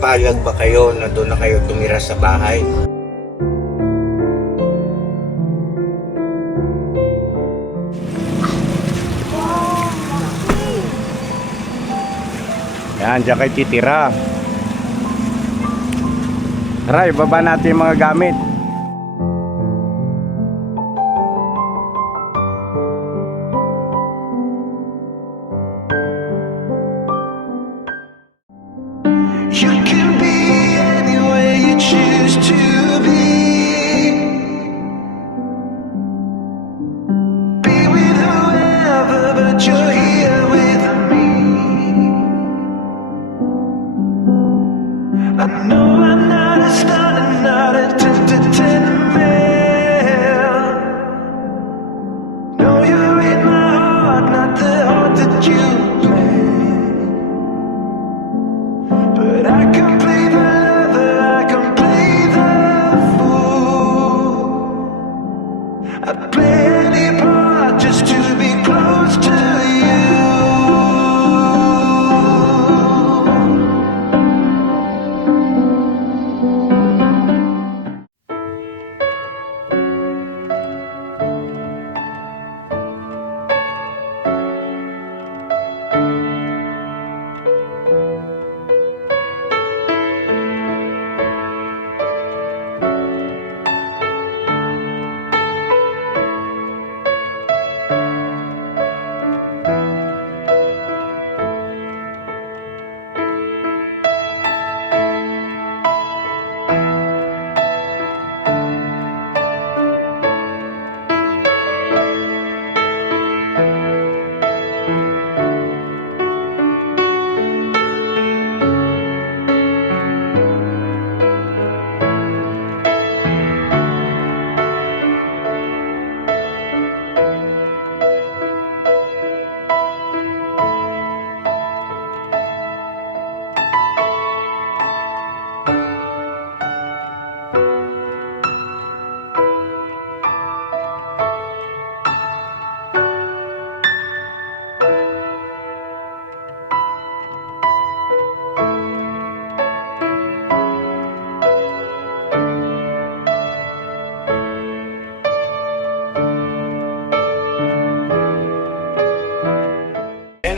papayag ba kayo na doon na kayo tumira sa bahay? Yan, dyan kayo titira. Tara, ibaba natin yung mga gamit. You can be anywhere you choose to be. Be with whoever, but you're here with me. I know I'm not a star, I'm not a 10 to 10 man. No, you're in my heart, not the heart that you planned. But I can play the lover, I can play the fool. I'd play any part just to be close to you.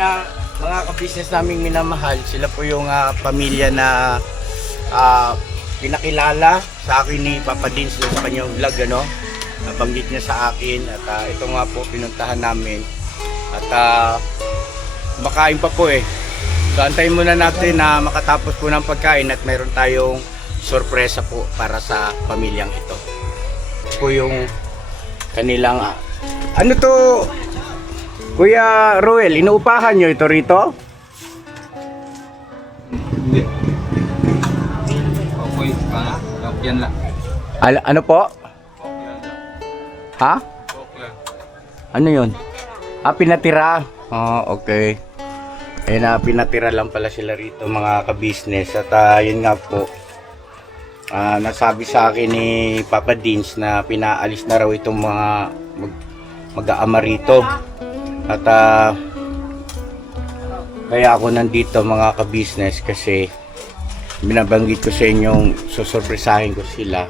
Na mga ka-business naming minamahal, sila po yung pamilya na pinakilala sa akin ni Papa Dins sa kanyang vlog, ano? Nabanggit niya sa akin at ito nga po pinuntahan namin at makain pa po eh. So antayin muna natin na makatapos po ng pagkain at mayroon tayong sorpresa po para sa pamilyang ito. Ito po yung kanilang ano to? Kuya Roel, inuupahan nyo ito rito? Hindi. Okay, yan lang. Ano po? Ha? Ano yun? Pinatira. Oh, okay. Pinatira lang pala sila rito mga ka-business. At yun nga po, nasabi sa akin ni Papa Dins na pinaalis na raw itong mga mag-aama rito. At kaya ako nandito mga ka-business kasi binabanggit ko sa inyong susurpresahin ko sila.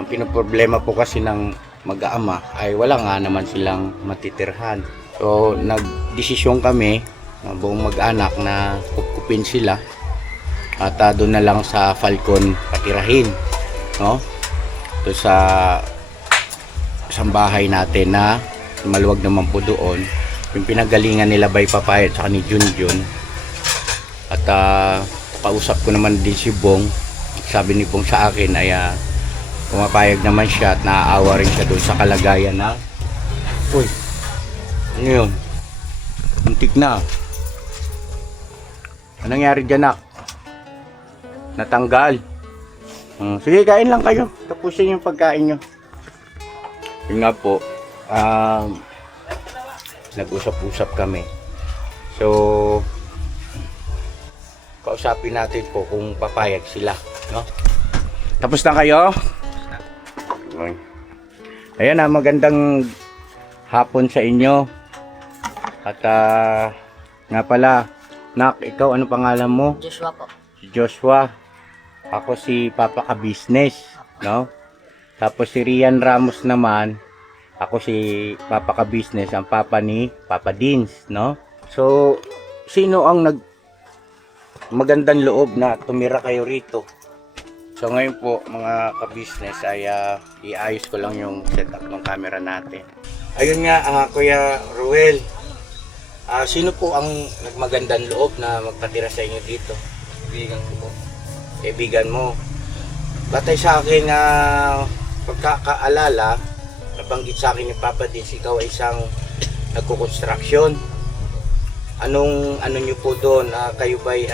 Ang pinoproblema po kasi ng mag-aama ay wala nga naman silang matitirhan. So nagdesisyon kami, buong mag-anak, na kupkupin sila at doon na lang sa Falcon patirahin, no? Ito sa isang bahay natin na maluwag naman po doon, yung pinagalingan nila Bay Papay at saka ni Junjun. At pausap ko naman din si Bong. Sabi ni Bong sa akin ay pumapayag naman siya at naaawa rin siya doon sa kalagayan na uy, ano yun? Muntik na. Anong nangyari dyan, nak? Natanggal. Sige, kain lang kayo. Tapusin yung pagkain nyo. Yun nga po, nag-usap-usap kami. So kausapin natin po kung papayag sila, no? Tapos na kayo? Ayan, magandang hapon sa inyo. At nga pala, nak, ikaw ano pangalan mo? Joshua po. Joshua. Ako si Papa Ka Business, no? Tapos si Rian Ramos naman, ako si Papa Ka Business, ang papa ni Papa Dins, no? So, sino ang magandang loob na tumira kayo rito? So ngayon po mga ka-business ay iayos ko lang yung setup ng camera natin. Ayun nga Kuya Ruel, sino po ang nagmagandang loob na magpatira sa inyo dito? Kaibigan ko po. Kaibigan mo. Batay sa akin pagkakaalala, nabanggit sa akin ni Papa Dins, ikaw ay isang nagko-construction. Ano nyo po doon? Kayo ba'y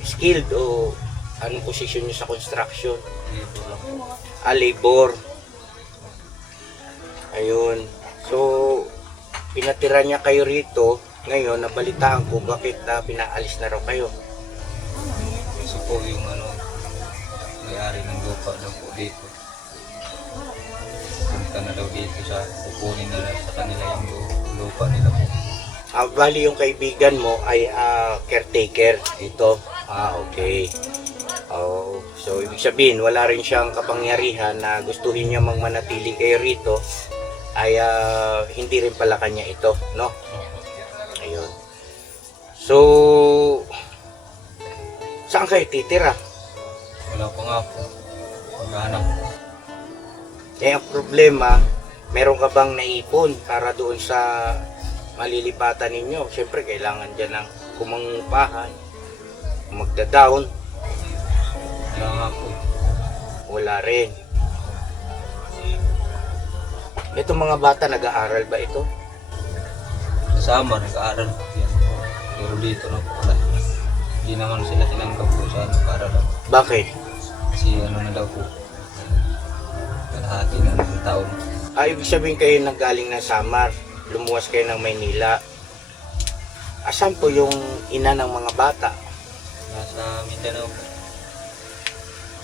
skilled o anong posisyon nyo sa construction? Dito lang po. Labor. Ayun. So, pinatira niya kayo rito. Ngayon, nabalitaan ko bakit pinaalis na raw kayo. Kasi po yung may-ari ng lupa daw po dito. Punta na daw dito sa kukunin nila sa kanila yung lupa nila po. Bali yung kaibigan mo ay caretaker dito. Okay. Oh, so ibig sabihin wala rin siyang kapangyarihan na gustuhin niya manatili kayo rito, ay hindi rin pala kanya ito, no? Ayun. So saan kayo titira? Wala pa nga po. Maghanap po. Eh ang problema, meron ka bang naipon para doon sa malilipatan ninyo? Siyempre kailangan dyan ng kumangupahan, magda-down. Wala nga po. Wala rin. Itong mga bata, nag-aaral ba ito? Kasama, nag-aaral po yan. Pero dito na po wala. Hindi naman sila tinanggap po sa para daw. Bakit? Kasi na daw po. Kalahati na ng taon. Ibig sabihin kayo nanggaling ng Samar, lumuwas kayo ng Maynila. Asan po yung ina ng mga bata? Nasa Mindanao po.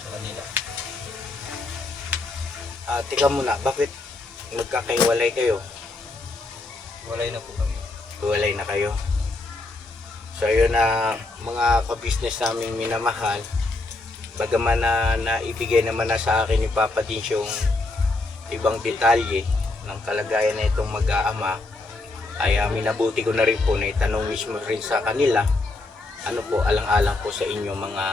Sa kanila. Tika muna, bakit magkakaiwalay kayo? Walay na po kami. Hiwalay na kayo. So ayun na mga ka-business naming minamahal, bagaman na naibigay naman na sa akin ni Papa Dins yung ibang detalye ng kalagayan na itong mag-aama, ay minabuti ko na rin po na itanong mismo rin sa kanila, ano po alang-alang po sa inyo mga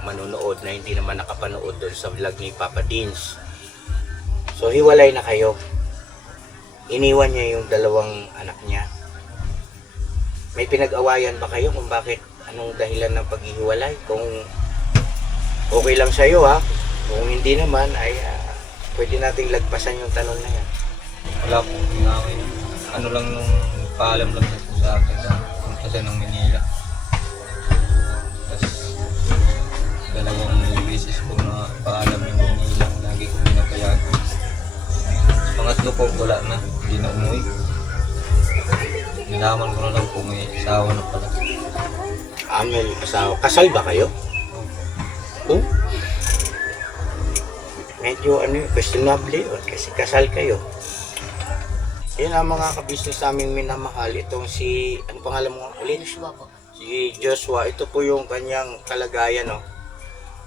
manunood na hindi naman nakapanood doon sa vlog ni Papa Dins. So hiwalay na kayo. Iniwan niya yung dalawang anak niya. May pinag-awayan ba kayo kung bakit, anong dahilan ng paghihiwalay? Kung okay lang sa'yo kung hindi naman ay pwede nating lagpasan yung tanong na yan. Wala po. Ano lang nung paalam lang po sa akin na punta siya ng Manila. Tapos dalawang beses po na paalam ng Manila. Lagi ko pinapayagan. Pangatlo po wala na. Hindi na umuwi. Nilaman ko na lang po may asawa na pala. May asawa. Kasal ba kayo? Oh? Medyo questionable kasi kasal kayo. Yan ang mga ka-business naming minamahal. Itong si, ano pangalan mo ulit? Joshua po. Si Joshua, ito po yung kanyang kalagayan, no?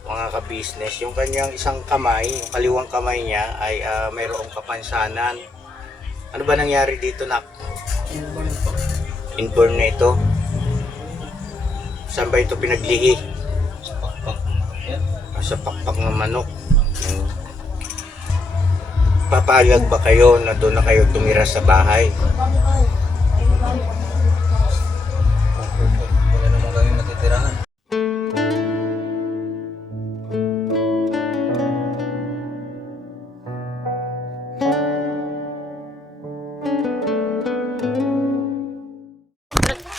Mga ka-business. Yung kanyang isang kamay, yung kaliwang kamay niya ay mayroong kapansanan. Ano ba nangyari dito, nak? Inborn po. Inborn na ito. Saan ba ito pinaglihi? Sa pakpak ng yan. Sa pakpak ng manok. Papayag ba kayo na doon na kayo tumira sa bahay? Wala naman kami matitirahan.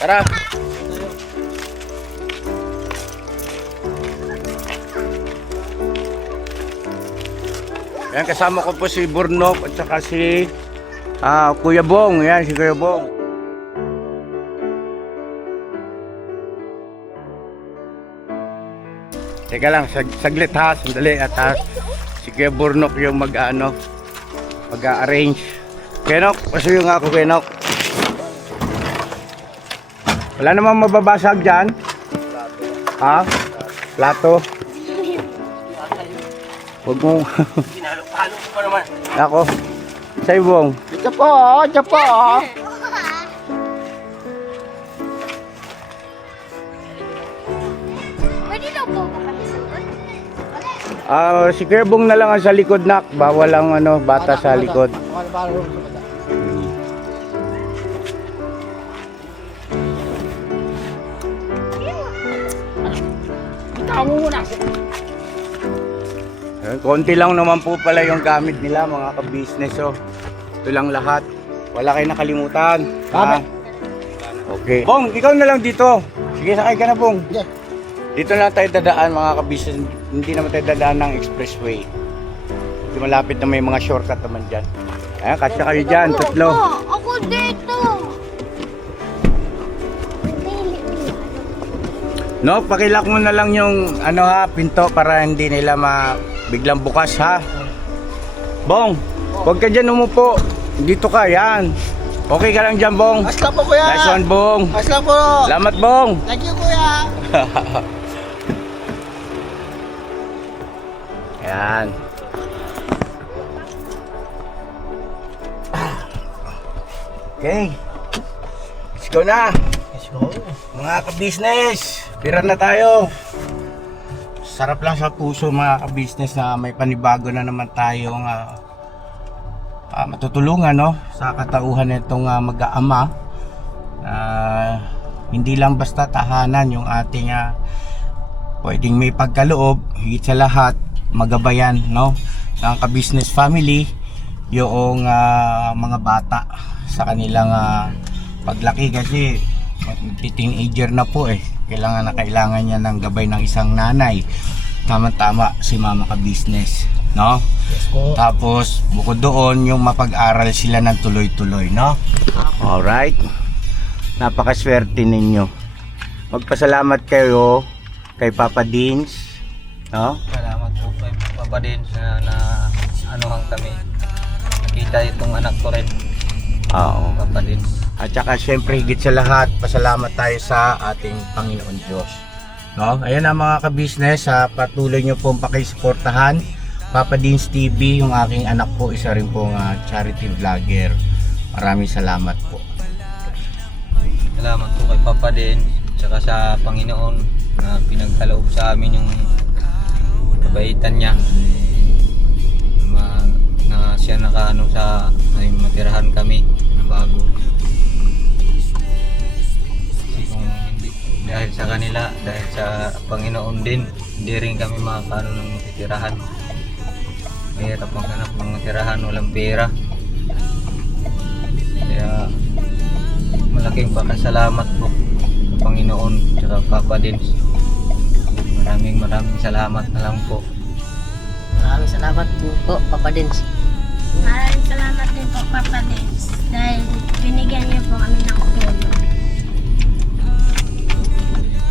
Tara! Yan, kasama ko po si Burnok at saka si Kuya Bong. Yan, si Kuya Bong. Teka lang, saglit ha, sandali at si Kuya Burnok yung mag-arrange. Kenok, pasuyo nga ako, Kenok. Wala namang mababasag dyan. Ha? plato. Huwag mo. Halo ko pa naman. Ako. Sa'yo, Bong. Ito po, ito po. Pwede daw po ba kami sa doon? Si Kuya Bong na lang ang sa likod, nak. Bawal ang bata sa likod. Ikaw mo muna. Konti lang naman po pala yung gamit nila, mga ka-business. Oh. Ito lang lahat. Wala kayo nakalimutan. Ha? Okay. Bong, ikaw na lang dito. Sige, sakay ka na, Bong. Yeah. Dito na tayo dadaan, mga ka-business. Hindi naman tayo dadaan ng expressway. Hindi malapit na may mga shortcut naman dyan. Ayan, kasya kayo dyan, tatlo. Ako dito. No, pakilak mo na lang yung pinto para hindi nila biglang bukas, ha. Bong, huwag ka dyan umupo. Dito ka, yan. Okay ka lang dyan, Bong. Asla po kuya. Nice one, Bong. Asla po. Salamat, Bong. Thank you kuya. Yan. Okay. Let's go na. Let's go. Mga ka-business, pira na tayo. Sarap lang sa puso, mga ka-business, na may panibago na naman tayong matutulungan, no, sa katauhan nitong mag-aama. Hindi lang basta tahanan yung ating pwedeng may pagkaloob, higit sa lahat magabayan, no, ng ka-business family, yung mga bata sa kanilang paglaki, kasi teenager na po kailangan niya ng gabay ng isang nanay. Tama-tama si mama ka-business, no? Let's go. Tapos bukod doon, yung mapag-aral sila ng tuloy-tuloy, no? Alright. Napakaswerte ninyo. Magpasalamat kayo kay Papa Dins, no? Salamat po kay Papa din na anuhan kami. Nakita itong anak ko rin. Oo. Papa din. At saka syempre, higit sa lahat, pasalamat tayo sa ating Panginoon Diyos, no? Ayan na, mga ka-business, patuloy nyo pong pakisuportahan Papa Dins TV, yung aking anak po, isa rin pong charity vlogger. Maraming salamat po. Salamat po kay Papa din. Tsaka sa Panginoon na pinagkaloob sa amin yung kabaitan niya. Na siya nakaano sa may matirahan kami na bago. Kasi kung hindi, dahil sa kanila, dahil sa Panginoon din, hindi rin kami makakaano ng matitirahan. Mahirap maghanap ng matirahan, walang pera. Kaya malaking pasalamat po sa Panginoon at Papa Dins. Maraming salamat na lang po. Maraming salamat po Papa Dins. Maraming salamat din po, Papa Dins, dahil binigyan niyo po kami ng tulong.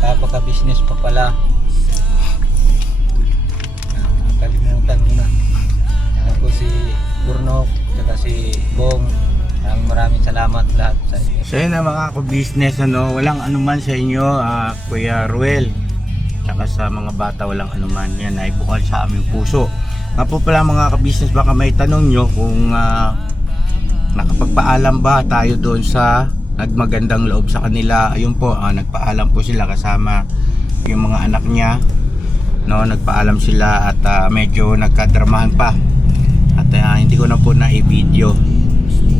Kapaka-business pa pala. Kalimutan ko na. Ako si Burnok, saka si Bong. Maraming salamat lahat sa inyo. So yun na, mga ka-business, walang anuman sa inyo, Kuya Ruel. Tsaka sa mga bata, walang anuman. Yan ay bukal sa aming puso. Nga po pala, mga ka-business, baka may tanong nyo kung nakapagpaalam ba tayo doon sa nagmagandang loob sa kanila. Ayun po, nagpaalam po sila kasama yung mga anak niya, no? Nagpaalam sila at medyo nagkadramahan pa at hindi ko na po na i-video,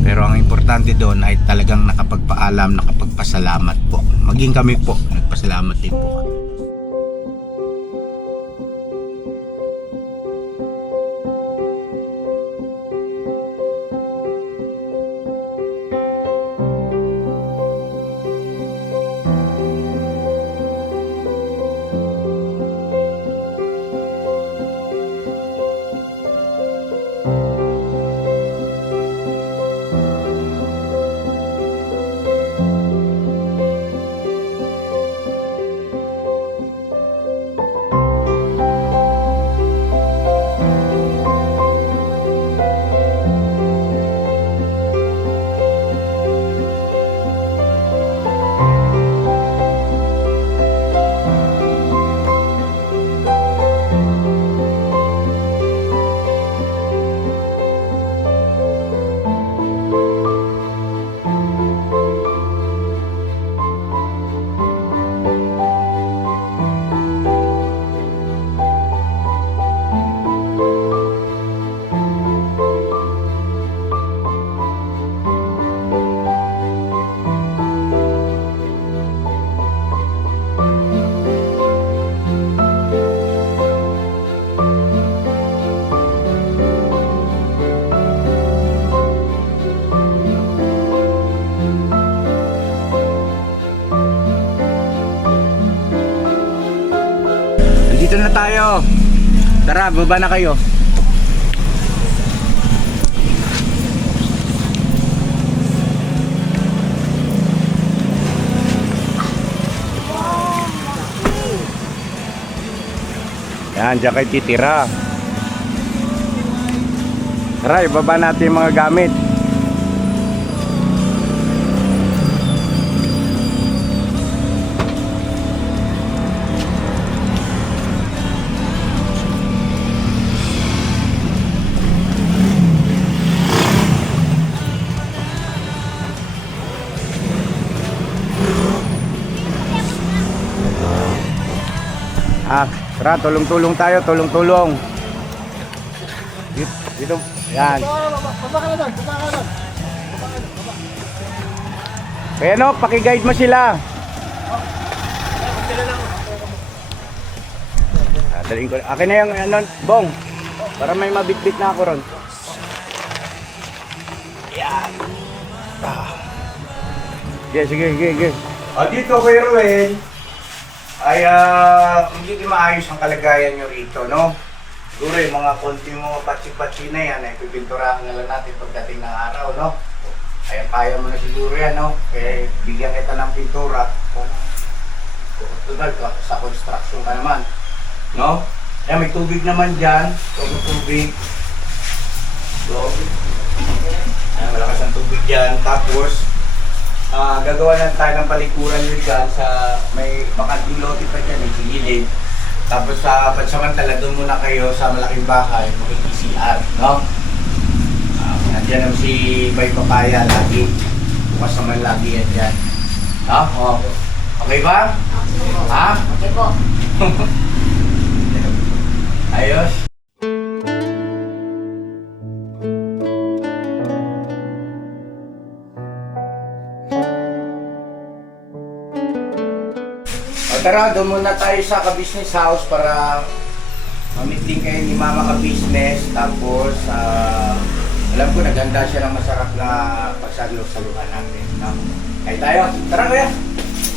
pero ang importante doon ay talagang nakapagpaalam, nakapagpasalamat po. Maging kami po, nagpasalamat din po kami. na tayo. Tara, baba na kayo. Yan, dyan kayo titira. Tara, ibaba natin yung mga gamit. Tara, tulong-tulong tayo, tulong-tulong. Dito, yan. Kaya no, pakiguide mo sila. Daling ko. Akin na yung ano, bong. Para may mabitbit na ako ron. Yan. Sige. Dito kay Ruel ay hindi maayos ang kalagayan nyo rito, no? Siguro yung mga konti mga patsi-patsi na yan, ay pipinturahan na lang natin pagdating ng araw, no? Kaya mo na siguro yan, no? Kaya bigyan kita ng pintura kung total ka sa construction ka naman, no? Kaya may tubig naman dyan, tubig. So, malakas ang tubig dyan, tapos gagawa lang tayo ng palikuran yun dyan sa may bakanting lote pa dyan, may gilid. Tapos sa pansamantala, doon muna kayo sa malaking bahay, makikisian, no? Nandiyan naman si Bay Papaya lagi. Bukas naman lagi yan dyan. No? Oh. Okay ba? Ha? Okay po. Ayos. Tara, doon muna tayo sa ka-business house para ma-meeting kayo ni Mama ka-business. Tapos, alam ko naganda siya ng masarap na pagsalo-saluhan natin. No? Kaya tayo. Tara kuya.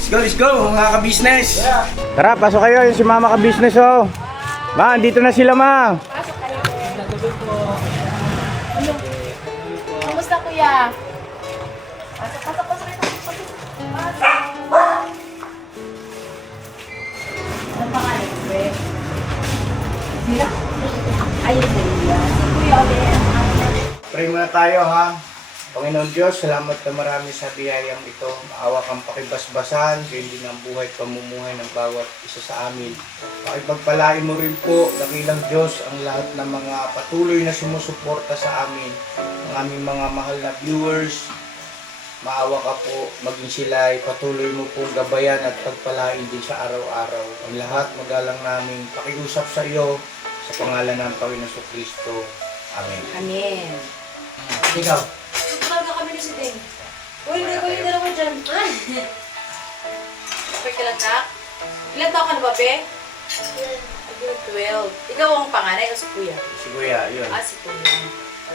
Let's go mga ka-business. Yeah. Tara, pasok kayo. Yung si Mama ka-business oh. Ma, dito na sila ma. Pasok kayo. Kamusta kuya? Pasok. Ano pangalan ko eh? Sila? Ayun na niya. Kuya ulit. Pray muna tayo ha. Panginoon Diyos, salamat na marami sa biyayang ito. Maawa kang pakibasbasan, gayon din ang buhay at pamumuhay ng bawat isa sa amin. Pakipagpalain mo rin po, dakilang Diyos, ang lahat ng mga patuloy na sumusuporta sa amin. Ang aming mga mahal na viewers, maawa ka po, maging sila ay patuloy mo pong gabayan at pagpalain din sa araw-araw. Ang lahat magalang namin pakiusap sa iyo sa pangalan ng Panginoon Kristo. Amen. Amen. Ikaw. Tutulog na kami ni si Deng. Uy, hindi ko yung dalawa dyan. Ay! Okay ka lang, Kak? Ilan taon ka na ba, Be? 12. Ikaw ang panganay o si Kuya? Si Kuya, yun. Si Kuya.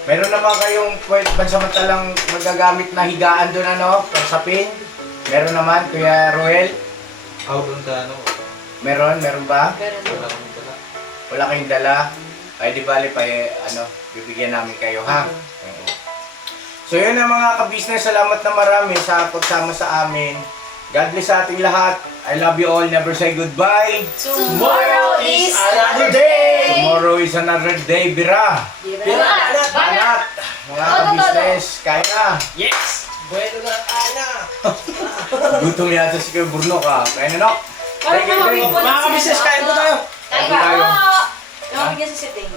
Meron naman kayong pansamantalang magagamit na higaan doon ano, pansapin? Meron naman, Kuya Ruel? Doon sa ano, Meron ba? Meron wala doon. kami pala. Wala kayong dala? Ay di bali pa bibigyan namin kayo ha? Oo. So yun na mga ka-business, salamat na marami sa pagsama sa amin. God bless sa ating lahat. I love you all, never say goodbye. Tomorrow is another day! Tomorrow is another day, Bira! Banat! Mga ka-business, kain na! Yes! Bueno na ana! Gutom yata si Kuya Bruno ka. Kain na, no? Mga Mga ka-business, kain po tayo! Tayo Kain tayo. po! Yung bigyan si Deng.